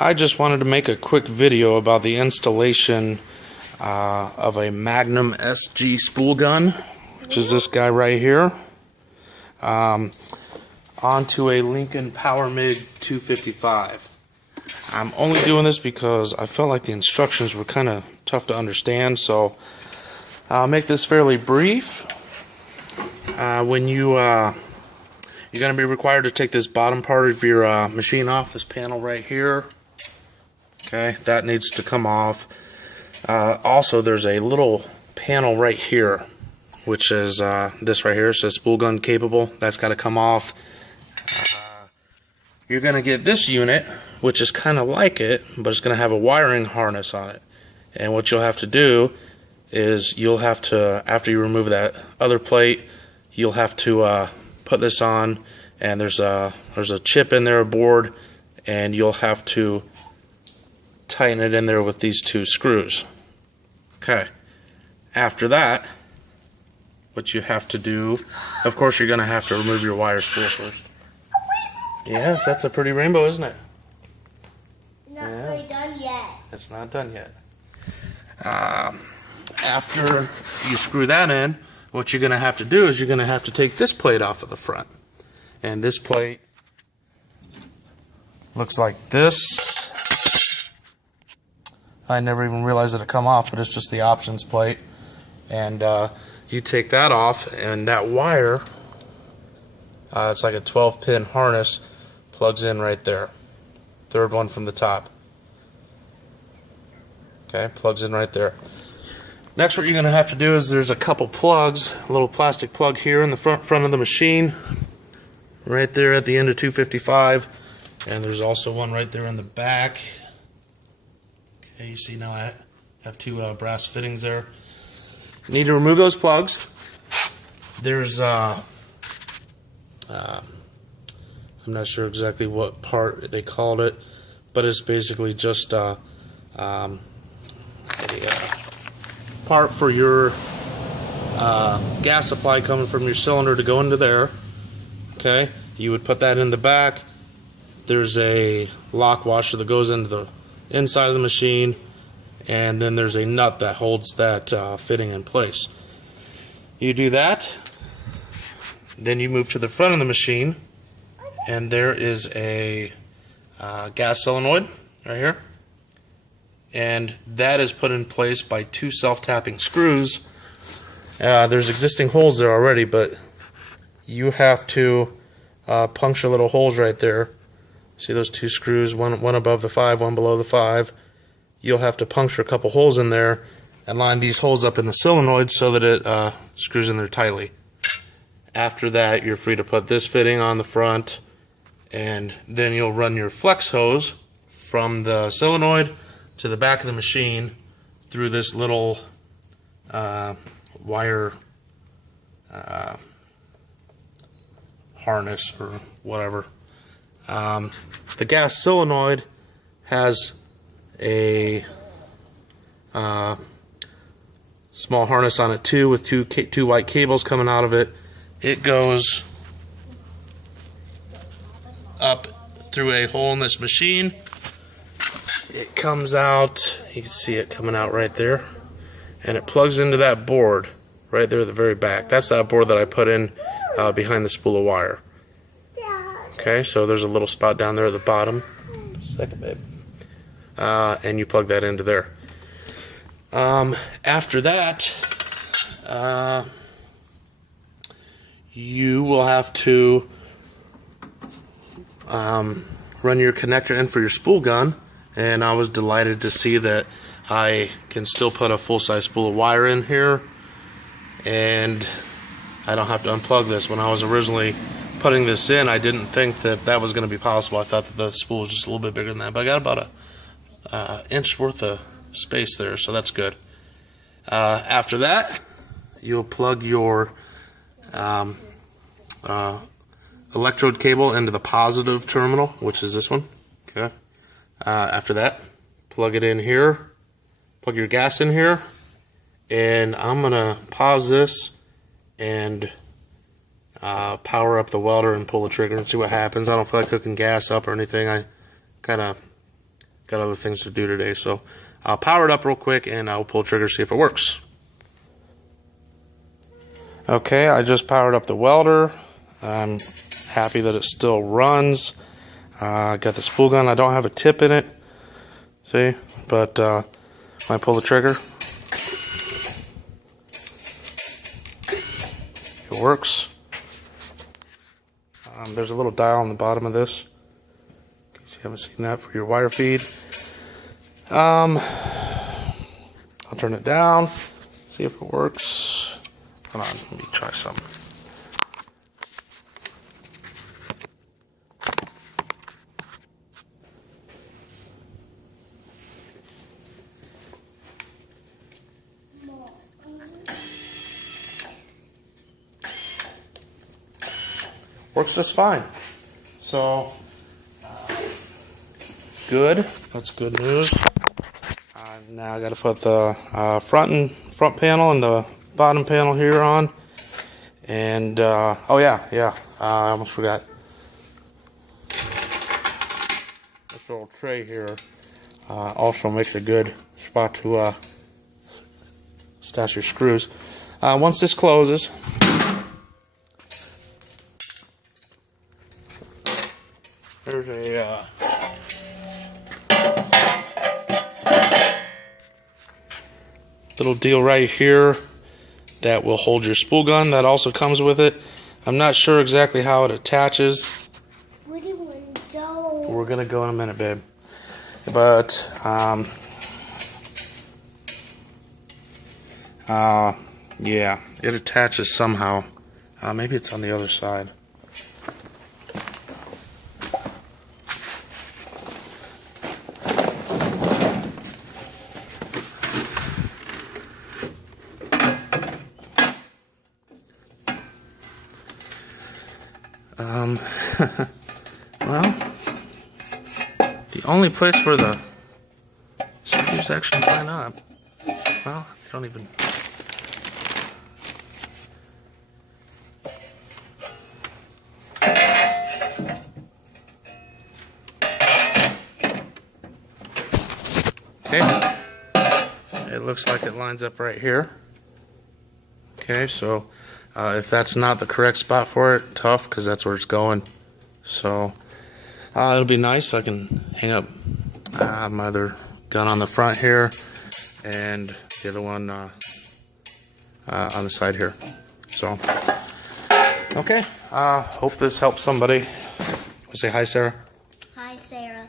I just wanted to make a quick video about the installation of a Magnum SG spool gun, which is this guy right here, onto a Lincoln Power Mig 255. I'm only doing this because I felt like the instructions were kind of tough to understand, so I'll make this fairly brief. You're going to be required to take this bottom part of your machine off, this panel right here. Okay, that needs to come off. Also, there's a little panel right here, which is this right here. It says spool gun capable. That's got to come off. You're going to get this unit, which is kind of like it, but it's going to have a wiring harness on it. And what you'll have to do is you'll have to, after you remove that other plate, you'll have to put this on, and there's a chip in there, a board, and you'll have to tighten it in there with these two screws. Okay. After that, what you have to do, of course, you're going to have to remove your wire spool first. Yes, that's a pretty rainbow, isn't it? Not quite done yet. It's not done yet. After you screw that in, what you're going to have to do is you're going to have to take this plate off of the front. And this plate looks like this. I never even realized it would come off, but it's just the options plate. And you take that off, and that wire, it's like a 12-pin harness, plugs in right there. Third one from the top. Okay, plugs in right there. Next, what you're going to have to do is there's a couple plugs, a little plastic plug here in the front of the machine, right there at the end of 255, and there's also one right there in the back. Okay, you see now I have two brass fittings there. You need to remove those plugs. There's I'm not sure exactly what part they called it, but it's basically just a part for your gas supply coming from your cylinder to go into there. Okay, you would put that in the back. There's a lock washer that goes into the inside of the machine, and then there's a nut that holds that fitting in place. You do that, then you move to the front of the machine, and there is a gas solenoid right here. And that is put in place by two self-tapping screws. There's existing holes there already, but you have to puncture little holes right there. See those two screws, one above the 5, one below the 5. You'll have to puncture a couple holes in there and line these holes up in the solenoid so that it screws in there tightly. After that, you're free to put this fitting on the front, and then you'll run your flex hose from the solenoid to the back of the machine through this little wire harness or whatever. The gas solenoid has a small harness on it too, with two white cables coming out of it. It goes up through a hole in this machine. It comes out, you can see it coming out right there, and it plugs into that board right there at the very back. That's that board that I put in behind the spool of wire. Okay, so there's a little spot down there at the bottom. Second, babe. And you plug that into there. After that, you will have to run your connector in for your spool gun. And I was delighted to see that I can still put a full-size spool of wire in here, and I don't have to unplug this. When I was originally putting this in, I didn't think that that was going to be possible. I thought that the spool was just a little bit bigger than that, but I got about a inch worth of space there, so that's good. After that, you'll plug your electrode cable into the positive terminal, which is this one. Okay. After that, plug it in here, plug your gas in here, and I'm going to pause this and power up the welder and pull the trigger and see what happens. I don't feel like cooking gas up or anything. I kind of got other things to do today. So I'll power it up real quick and I'll pull the trigger, see if it works. Okay, I just powered up the welder. I'm happy that it still runs. Got the spool gun. I don't have a tip in it. See? But when I pull the trigger, it works. There's a little dial on the bottom of this, in case you haven't seen that, for your wire feed. I'll turn it down, see if it works. Hold on, let me try some. Works just fine. So, good. That's good news. Now I got to put the front panel and the bottom panel here on. And oh yeah, I almost forgot. This little tray here also makes a good spot to stash your screws. Once this closes, there's a little deal right here that will hold your spool gun. That also comes with it. I'm not sure exactly how it attaches. Where do you want to go? We're gonna go in a minute, babe. But yeah, it attaches somehow. Maybe it's on the other side. Well, the only place where the screws actually line up, well, they don't even. Okay, it looks like it lines up right here. Okay, so if that's not the correct spot for it, tough, because that's where it's going. So it'll be nice. I can hang up my other gun on the front here and the other one on the side here. So, okay, hope this helps somebody. Say hi, Sarah. Hi, Sarah.